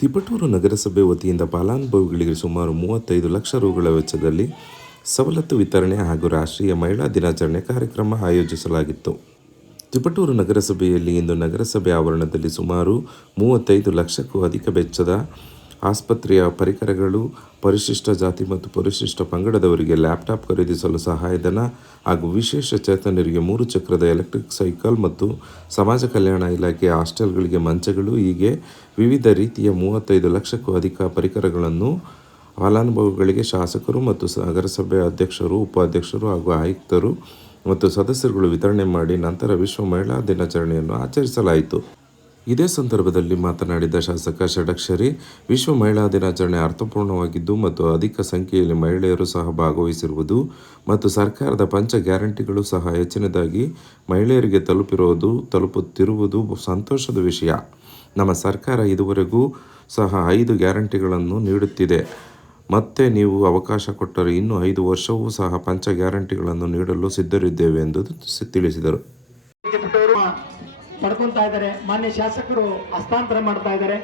ತಿಪಟೂರು ನಗರಸಭೆ ವತಿಯಿಂದ ಫಲಾನುಭವಿಗಳಿಗೆ ಸುಮಾರು ಮೂವತ್ತೈದು ಲಕ್ಷ ರುಗಳ ವೆಚ್ಚದಲ್ಲಿ ಸವಲತ್ತು ವಿತರಣೆ ಹಾಗೂ ರಾಷ್ಟ್ರೀಯ ಮಹಿಳಾ ದಿನಾಚರಣೆ ಕಾರ್ಯಕ್ರಮ ಆಯೋಜಿಸಲಾಗಿತ್ತು. ತಿಪಟೂರು ನಗರಸಭೆಯಲ್ಲಿ ಇಂದು ನಗರಸಭೆ ಆವರಣದಲ್ಲಿ ಸುಮಾರು ಮೂವತ್ತೈದು ಲಕ್ಷಕ್ಕೂ ಅಧಿಕ ವೆಚ್ಚದ ಆಸ್ಪತ್ರೆಯ ಪರಿಕರಗಳು ಪರಿಶಿಷ್ಟ ಜಾತಿ ಮತ್ತು ಪರಿಶಿಷ್ಟ ಪಂಗಡದವರಿಗೆ ಲ್ಯಾಪ್ಟಾಪ್ ಖರೀದಿಸಲು ಸಹಾಯಧನ ಹಾಗೂ ವಿಶೇಷ ಚೇತನರಿಗೆ ಮೂರು ಚಕ್ರದ ಎಲೆಕ್ಟ್ರಿಕ್ ಸೈಕಲ್ ಮತ್ತು ಸಮಾಜ ಕಲ್ಯಾಣ ಇಲಾಖೆಯ ಹಾಸ್ಟೆಲ್ಗಳಿಗೆ ಮಂಚಗಳು, ಹೀಗೆ ವಿವಿಧ ರೀತಿಯ ಮೂವತ್ತೈದು ಲಕ್ಷಕ್ಕೂ ಅಧಿಕ ಪರಿಕರಗಳನ್ನು ಫಲಾನುಭವಿಗಳಿಗೆ ಶಾಸಕರು ಮತ್ತು ನಗರಸಭೆ ಅಧ್ಯಕ್ಷರು, ಉಪಾಧ್ಯಕ್ಷರು ಹಾಗೂ ಆಯುಕ್ತರು ಮತ್ತು ಸದಸ್ಯರುಗಳು ವಿತರಣೆ ಮಾಡಿ ನಂತರ ವಿಶ್ವ ಮಹಿಳಾ ದಿನಾಚರಣೆಯನ್ನು ಆಚರಿಸಲಾಯಿತು. ಇದೇ ಸಂದರ್ಭದಲ್ಲಿ ಮಾತನಾಡಿದ ಶಾಸಕ ಷಡಕ್ಷರಿ, ವಿಶ್ವ ಮಹಿಳಾ ದಿನಾಚರಣೆ ಅರ್ಥಪೂರ್ಣವಾಗಿದ್ದು ಮತ್ತು ಅಧಿಕ ಸಂಖ್ಯೆಯಲ್ಲಿ ಮಹಿಳೆಯರು ಸಹ ಭಾಗವಹಿಸಿರುವುದು ಮತ್ತು ಸರ್ಕಾರದ ಪಂಚ ಗ್ಯಾರಂಟಿಗಳು ಸಹ ಹೆಚ್ಚಿನದಾಗಿ ಮಹಿಳೆಯರಿಗೆ ತಲುಪಿರುವುದು ತಲುಪುತ್ತಿರುವುದು ಸಂತೋಷದ ವಿಷಯ. ನಮ್ಮ ಸರ್ಕಾರ ಇದುವರೆಗೂ ಸಹ ಐದು ಗ್ಯಾರಂಟಿಗಳನ್ನು ನೀಡುತ್ತಿದೆ. ಮತ್ತೆ ನೀವು ಅವಕಾಶ ಕೊಟ್ಟರೆ ಇನ್ನೂ ಐದು ವರ್ಷವೂ ಸಹ ಪಂಚ ಗ್ಯಾರಂಟಿಗಳನ್ನು ನೀಡಲು ಸಿದ್ಧರಿದ್ದೇವೆ ಎಂದು ತಿಳಿಸಿದರು. ಪಡ್ಕೊಂತಾ ಇದ್ದಾರೆ. ಮಾನ್ಯ ಶಾಸಕರು ಹಸ್ತಾಂತರ ಮಾಡ್ತಾ ಇದ್ದಾರೆ.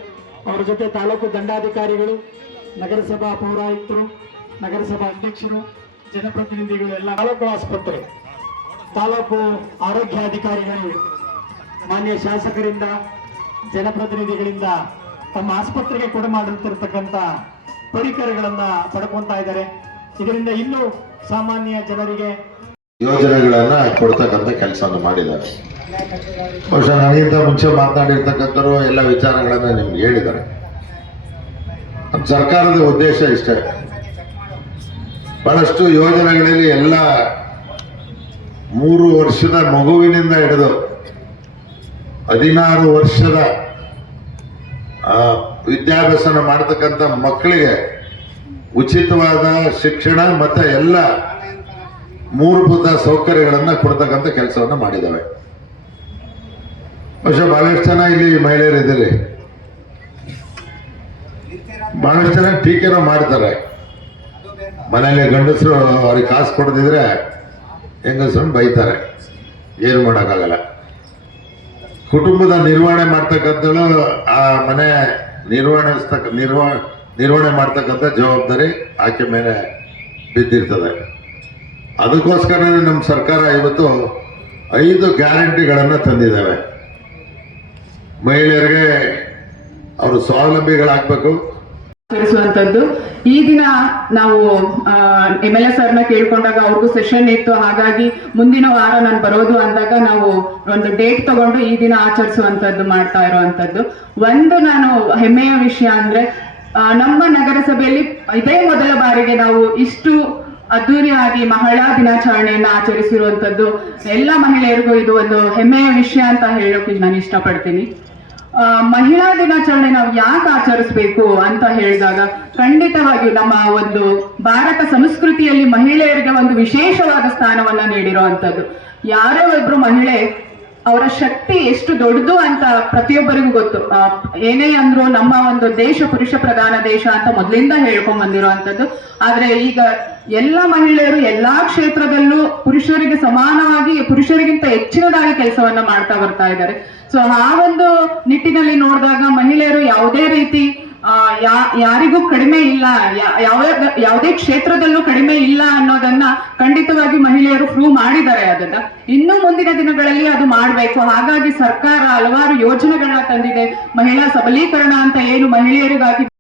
ಅವರ ಜೊತೆ ತಾಲೂಕು ದಂಡಾಧಿಕಾರಿಗಳು, ನಗರಸಭಾ ಪೌರಾಯುಕ್ತರು, ನಗರಸಭಾ ಅಧ್ಯಕ್ಷರು, ಜನಪ್ರತಿನಿಧಿಗಳು, ಎಲ್ಲ ತಾಲೂಕು ಆಸ್ಪತ್ರೆ, ತಾಲೂಕು ಆರೋಗ್ಯಾಧಿಕಾರಿಗಳು ಮಾನ್ಯ ಶಾಸಕರಿಂದ, ಜನಪ್ರತಿನಿಧಿಗಳಿಂದ ತಮ್ಮ ಆಸ್ಪತ್ರೆಗೆ ಕೊಡ ಮಾಡಿರ್ತಿರ್ತಕ್ಕಂಥ ಪರಿಕರಗಳನ್ನ ಪಡ್ಕೊತಾ ಇದ್ದಾರೆ. ಇದರಿಂದ ಇನ್ನೂ ಸಾಮಾನ್ಯ ಜನರಿಗೆ ಯೋಜನೆಗಳನ್ನ ಕೊಡ್ತಕ್ಕಂಥ ಕೆಲಸವನ್ನು ಮಾಡಿದ್ದಾರೆ. ಬಹುಶಃ ನನಗಿಂತ ಮುಂಚೆ ಮಾತನಾಡಿರ್ತಕ್ಕಂಥವ್ರು ಎಲ್ಲ ವಿಚಾರಗಳನ್ನ ನಿಮ್ಗೆ ಹೇಳಿದ್ದಾರೆ. ನಮ್ಮ ಸರ್ಕಾರದ ಉದ್ದೇಶ ಇಷ್ಟೇ. ಬಹಳಷ್ಟು ಯೋಜನೆಗಳಲ್ಲಿ ಎಲ್ಲ ಮೂರು ವರ್ಷದ ಮಗುವಿನಿಂದ ಹಿಡಿದು ಹದಿನಾರು ವರ್ಷದ ವಿದ್ಯಾಭ್ಯಾಸನ ಮಾಡತಕ್ಕಂಥ ಮಕ್ಕಳಿಗೆ ಉಚಿತವಾದ ಶಿಕ್ಷಣ ಮತ್ತು ಎಲ್ಲ ಮೂಲಭೂತ ಸೌಕರ್ಯಗಳನ್ನು ಕೊಡ್ತಕ್ಕಂಥ ಕೆಲಸವನ್ನು ಮಾಡಿದ್ದಾವೆ. ಬಹುಶಃ ಬಹಳಷ್ಟು ಜನ ಇಲ್ಲಿ ಮಹಿಳೆಯರು ಇದ್ದೀರಿ. ಬಹಳಷ್ಟು ಜನ ಟೀಕೆನ ಮಾಡ್ತಾರೆ. ಮನೇಲಿ ಗಂಡಸರು ಅವ್ರಿಗೆ ಕಾಸು ಕೊಡದಿದ್ರೆ ಹೆಂಗಸರು ಬೈತಾರೆ. ಏನು ಮಾಡೋಕ್ಕಾಗಲ್ಲ. ಕುಟುಂಬದ ನಿರ್ವಹಣೆ ಮಾಡ್ತಕ್ಕಂಥಳು ಆ ಮನೆ ನಿರ್ವಹಣೆ ನಿರ್ವ, ನಿರ್ವಹಣೆ ಮಾಡ್ತಕ್ಕಂಥ ಜವಾಬ್ದಾರಿ ಆಕೆ ಮೇಲೆ ಬಿದ್ದಿರ್ತದೆ. ಅದಕ್ಕೋಸ್ಕರನೇ ನಮ್ಮ ಸರ್ಕಾರ ಇವತ್ತು ಐದು ಗ್ಯಾರಂಟಿಗಳನ್ನು ತಂದಿದ್ದಾವೆ. ಮಹಿಳೆಯರಿಗೆ ಅವರು ಸ್ವಾವಲಂಬಿಗಳಾಗಬೇಕು. ಆಚರಿಸುವಂತದ್ದು. ಈ ದಿನ ನಾವು ಎಂ ಎಲ್ ಎ ಸರ್ನ ಕೇಳ್ಕೊಂಡಾಗ ಅವ್ರಿಗೂ ಸೆಷನ್ ಇತ್ತು. ಹಾಗಾಗಿ ಮುಂದಿನ ವಾರ ನಾನು ಬರೋದು ಅಂದಾಗ ನಾವು ಒಂದು ಡೇಟ್ ತಗೊಂಡು ಈ ದಿನ ಆಚರಿಸುವಂತದ್ದು ಮಾಡ್ತಾ ಇರುವಂತದ್ದು. ಒಂದು ನಾನು ಹೆಮ್ಮೆಯ ವಿಷಯ ಅಂದ್ರೆ ನಮ್ಮ ನಗರಸಭೆಯಲ್ಲಿ ಇದೇ ಮೊದಲ ಬಾರಿಗೆ ನಾವು ಇಷ್ಟು ಅದ್ದೂರಿಯಾಗಿ ಮಹಿಳಾ ದಿನಾಚರಣೆಯನ್ನ ಆಚರಿಸಿರುವಂತದ್ದು ಎಲ್ಲ ಮಹಿಳೆಯರಿಗೂ ಇದು ಒಂದು ಹೆಮ್ಮೆಯ ವಿಷಯ ಅಂತ ಹೇಳೋಕೆ ನಾನು ಇಷ್ಟಪಡ್ತೀನಿ. ಮಹಿಳಾ ದಿನಾಚರಣೆ ನಾವು ಯಾಕೆ ಆಚರಿಸ್ಬೇಕು ಅಂತ ಹೇಳಿದಾಗ ಖಂಡಿತವಾಗಿಯೂ ನಮ್ಮ ಒಂದು ಭಾರತ ಸಂಸ್ಕೃತಿಯಲ್ಲಿ ಮಹಿಳೆಯರಿಗೆ ಒಂದು ವಿಶೇಷವಾದ ಸ್ಥಾನವನ್ನ ನೀಡಿರುವಂತದ್ದು ಯಾರೋ ಒಬ್ರು ಮಹಿಳೆ ಅವರ ಶಕ್ತಿ ಎಷ್ಟು ದೊಡ್ಡದು ಅಂತ ಪ್ರತಿಯೊಬ್ಬರಿಗೂ ಗೊತ್ತು. ಏನೇ ಅಂದ್ರು ನಮ್ಮ ಒಂದು ದೇಶ ಪುರುಷ ಪ್ರಧಾನ ದೇಶ ಅಂತ ಮೊದಲಿಂದ ಹೇಳ್ಕೊಂಡ್ ಬಂದಿರುವಂತದ್ದು ಆದ್ರೆ ಈಗ ಎಲ್ಲ ಮಹಿಳೆಯರು ಎಲ್ಲಾ ಕ್ಷೇತ್ರದಲ್ಲೂ ಪುರುಷರಿಗೆ ಸಮಾನವಾಗಿ, ಪುರುಷರಿಗಿಂತ ಹೆಚ್ಚಿನದಾಗಿ ಕೆಲಸವನ್ನ ಮಾಡ್ತಾ ಬರ್ತಾ ಇದ್ದಾರೆ. ಸೊ ಆ ಒಂದು ನಿಟ್ಟಿನಲ್ಲಿ ನೋಡಿದಾಗ ಮಹಿಳೆಯರು ಯಾವುದೇ ರೀತಿ ಯಾರಿಗೂ ಕಡಿಮೆ ಇಲ್ಲ ಯಾವ ಯಾವುದೇ ಕ್ಷೇತ್ರದಲ್ಲೂ ಕಡಿಮೆ ಇಲ್ಲ ಅನ್ನೋದನ್ನ ಖಂಡಿತವಾಗಿ ಮಹಿಳೆಯರು ಪ್ರೂವ್ ಮಾಡಿದ್ದಾರೆ ಅದನ್ನ. ಇನ್ನು ಮುಂದಿನ ದಿನಗಳಲ್ಲಿ ಅದು ಮಾಡಬೇಕು. ಹಾಗಾಗಿ ಸರ್ಕಾರ ಹಲವಾರು ಯೋಜನೆಗಳನ್ನ ತಂದಿದೆ. ಮಹಿಳಾ ಸಬಲೀಕರಣ ಅಂತ ಏನು ಮಹಿಳೆಯರಿಗಾಗಿ